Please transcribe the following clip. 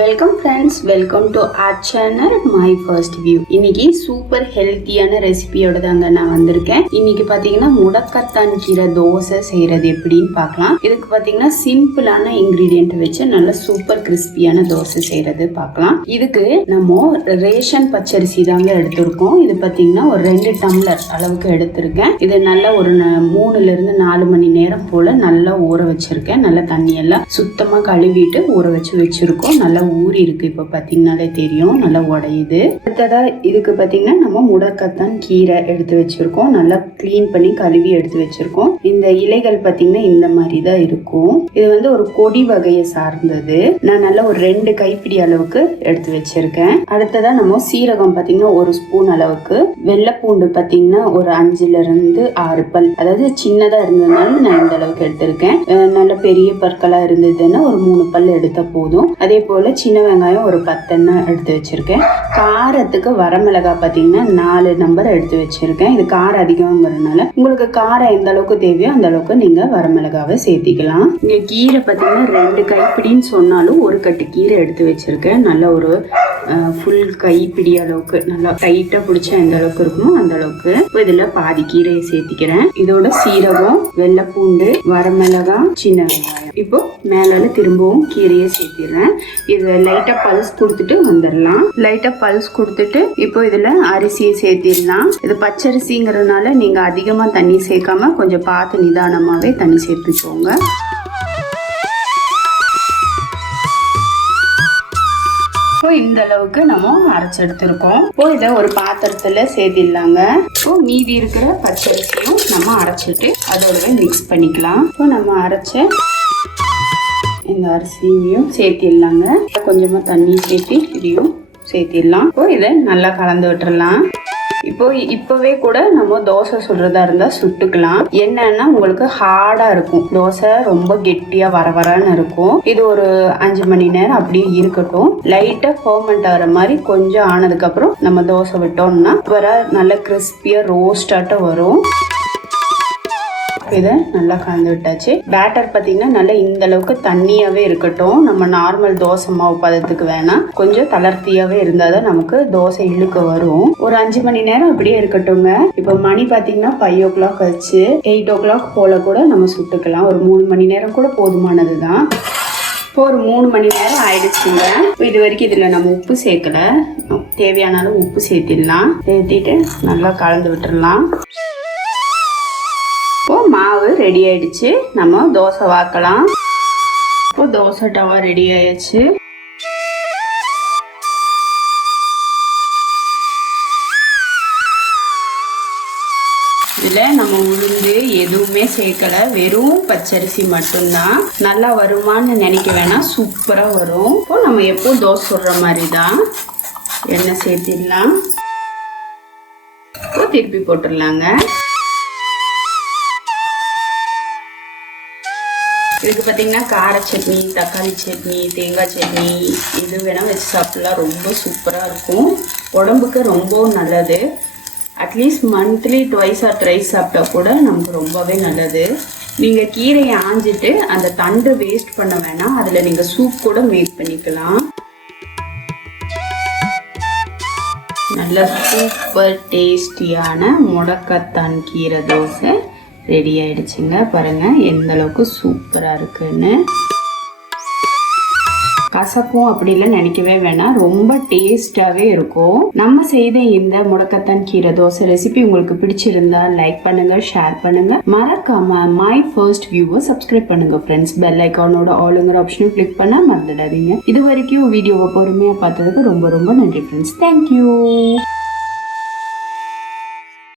Welcome friends, welcome to R channel my first view. இன்னைக்கு super ஹெல்த்தியான ரெசிபியோட தாங்க நான் வந்திருக்கேன். இன்னைக்கு பாத்தீங்கன்னா முடக்கத்தான் கீரை தோசை செய்யறது எப்படின்னு பார்க்கலாம். இதுக்கு பாத்தீங்கன்னா சிம்பிளான இன்கிரீடியன்ட் வச்சு நல்ல சூப்பர் கிறிஸ்பியான தோசை செய்யறது பார்க்கலாம். இதுக்கு நம்ம ரேஷன் பச்சரிசி தாங்க எடுத்திருக்கோம். இது பாத்தீங்கன்னா ஒரு 2 டம்ளர் அளவுக்கு எடுத்திருக்கேன். இது நல்ல ஒரு 3 இருந்து 4 மணி நேரம் போல நல்லா ஊற வச்சிருக்கேன். நல்லா தண்ணி எல்லாம் சுத்தமா கழுவிட்டு ஊற வச்சிருக்கோம். நல்லா ஊறி இருக்கு. இப்ப பாத்தீங்கன்னாலே தெரியும், நல்லா உடையுது. அடுத்ததா இதுக்கு பாத்தீங்கன்னா நம்ம முடக்கத்தான் கீரை எடுத்து வச்சிருக்கோம். நல்லா கிளீன் பண்ணி கழுவி எடுத்து வச்சிருக்கோம். இந்த இலைகள் பாத்தீங்கன்னா இந்த மாதிரி தான் இருக்கும். இது வந்து ஒரு கொடி வகையை சார்ந்தது. நான் நல்லா ஒரு 2 கைப்பிடி அளவுக்கு எடுத்து வச்சிருக்கேன். அடுத்ததா நம்ம சீரகம் பாத்தீங்கன்னா 1 ஸ்பூன் அளவுக்கு, வெள்ளைப்பூண்டு பாத்தீங்கன்னா ஒரு 5 இருந்து 6 பல், அதாவது சின்னதா இருந்ததுனால நான் இந்த அளவுக்கு எடுத்திருக்கேன். நல்ல பெரிய பற்களா இருந்ததுன்னா ஒரு 3 பல் எடுத்த போதும். அதே போல சின்ன வெங்காயம் ஒரு 10 எடுத்து வச்சிருக்கேன். காரத்துக்கு வரமிளகாய் பாத்தீங்கன்னா 4 நம்பர் எடுத்து வச்சிருக்கேன். இது காரம் அதிகங்கிறதுனால உங்களுக்கு காரம் எந்த அளவுக்கு தேவையோ அந்த அளவுக்கு நீங்க வரமிளகாவை சேர்த்திக்கலாம். இங்க கீரை பாத்தீங்கன்னா 2 கைப்பிடின்னு சொன்னாலும் 1 கட்டு கீரை எடுத்து வச்சிருக்கேன். நல்ல ஒரு ஃபுல் கைப்பிடி அளவுக்கு நல்லா டைட்டா பிடிச்சா எந்த அளவுக்கு இருக்குமோ அந்த அளவுக்கு. இதுல பாதி கீரையை சேர்த்திக்கிறேன். இதோட சீரகம், வெள்ளைப்பூண்டு, வரமிளகாய், சின்ன வெங்காயம். இப்போ மேலால திரும்பவும் கீரையை சேர்த்திடுறேன். இதை லைட்டா பல்ஸ் கொடுத்துட்டு வந்துடலாம். லைட்டா பல்ஸ் கொடுத்துட்டு இப்போ இதுல அரிசியை சேர்த்திடலாம். இது பச்சரிசிங்கிறதுனால நீங்க அதிகமா தண்ணி சேர்க்காம கொஞ்சம் பார்த்து நிதானமாவே தண்ணி சேர்த்துக்கோங்க. இப்போ இந்த அளவுக்கு நம்ம அரைச்சு எடுத்திருக்கோம். இப்போ இதை ஒரு பாத்திரத்துல சேர்த்திடலாங்க. இப்போ மீதி இருக்கிற பச்சரிசியும் நம்ம அரைச்சிட்டு அதோடவே மிக்ஸ் பண்ணிக்கலாம். இப்போ நம்ம அரைச்ச இந்த அரிசியையும் சேர்த்திடலாங்க. கொஞ்சமா தண்ணி சேர்த்து இதையும் சேர்த்திடலாம். இப்போ இதை நல்லா கலந்து விட்டுறலாம். இப்பவே கூட நம்ம தோசை சுடுறதா இருந்தா சுட்டுக்கலாம். என்னன்னா உங்களுக்கு ஹார்டா இருக்கும், தோசை ரொம்ப கெட்டியா வரன்னு இருக்கும். இது ஒரு 5 மணி நேரம் அப்படியே இருக்கட்டும். லைட்டா ஃபர்மெண்ட் ஆகிற மாதிரி கொஞ்சம் ஆனதுக்கு அப்புறம் நம்ம தோசை விட்டோம்னா நல்ல கிறிஸ்பியா ரோஸ்ட் ஆட்டம் வரும். இதை நல்லா கலந்து விட்டாச்சு. பேட்டர் பார்த்தீங்கன்னா நல்லா இந்த அளவுக்கு தண்ணியாவே இருக்கட்டும். நம்ம நார்மல் தோசை மாவு பதத்துக்கு வேணாம், கொஞ்சம் தளர்த்தியாவே இருந்தாதான் நமக்கு தோசை இழுக்க வரும். ஒரு 5 மணி நேரம் அப்படியே இருக்கட்டும்ங்க. இப்போ மணி பார்த்தீங்கன்னா 5 o'clock வச்சு 8 o'clock போல கூட நம்ம சுட்டுக்கலாம். ஒரு 3 மணி நேரம் கூட போதுமானதுதான். இப்போ ஒரு 3 மணி நேரம் ஆயிடுச்சுங்க. இது வரைக்கும் இதுல நம்ம உப்பு சேர்க்கல. தேவையான அளவு உப்பு சேர்த்திடலாம். சேர்த்திட்டு நல்லா கலந்து விட்டுடலாம். இப்போ மாவு ரெடி ஆயிடுச்சு. நம்ம தோசை வாக்கலாம். இப்போ தோசை டவா ரெடி ஆயிடுச்சு. இதுல நம்ம உளுந்து எதுவுமே சேர்க்கல, வெறும் பச்சரிசி மட்டும்தான். நல்லா வருமானு நினைக்க வேணாம், சூப்பரா வரும். இப்போ நம்ம எப்போ தோசை சுடுற மாதிரி தான் எண்ணெய் சேர்த்திடலாம். இப்போ திருப்பி போட்டுடலாங்க. இதுக்கு பார்த்தீங்கன்னா கார சட்னி, தக்காளி சட்னி, தேங்காய் சட்னி இது வேணால் வச்சு சாப்பிடலாம். ரொம்ப சூப்பராக இருக்கும். உடம்புக்கு ரொம்பவும் நல்லது. அட்லீஸ்ட் மந்த்லி 2 or 3 சாப்பிட்டா கூட நமக்கு ரொம்பவே நல்லது. நீங்கள் கீரையை ஆஞ்சிட்டு அந்த தண்டு வேஸ்ட் பண்ண வேணாம், அதில் நீங்கள் சூப் கூட மேக் பண்ணிக்கலாம். நல்ல சூப்பர் டேஸ்டியான முடக்கத்தான் கீரை தோசை ரெடி ஆயிடுச்சுங்க. பாருங்க எந்த அளவுக்கு சூப்பரா இருக்குன்னு. கசக்கும் அப்படிலாம் நினைக்கவே வேணாம், ரொம்ப டேஸ்டாவே இருக்கும். நம்ம செய்த இந்த முடக்கத்தான் கீரை தோசை ரெசிபி உங்களுக்கு பிடிச்சிருந்தா லைக் பண்ணுங்க, ஷேர் பண்ணுங்க, மறக்காம மை ஃபர்ஸ்ட் வியூவை சப்ஸ்கிரைப் பண்ணுங்க ஃப்ரெண்ட்ஸ். பெல் ஐக்கானோட ஆளுங்கிற ஆப்ஷனும் கிளிக் பண்ண மறந்துடாதீங்க. இது வரைக்கும் வீடியோவை பொறுமையா பார்த்ததுக்கு ரொம்ப ரொம்ப நன்றி ஃப்ரெண்ட்ஸ். தேங்க்யூ.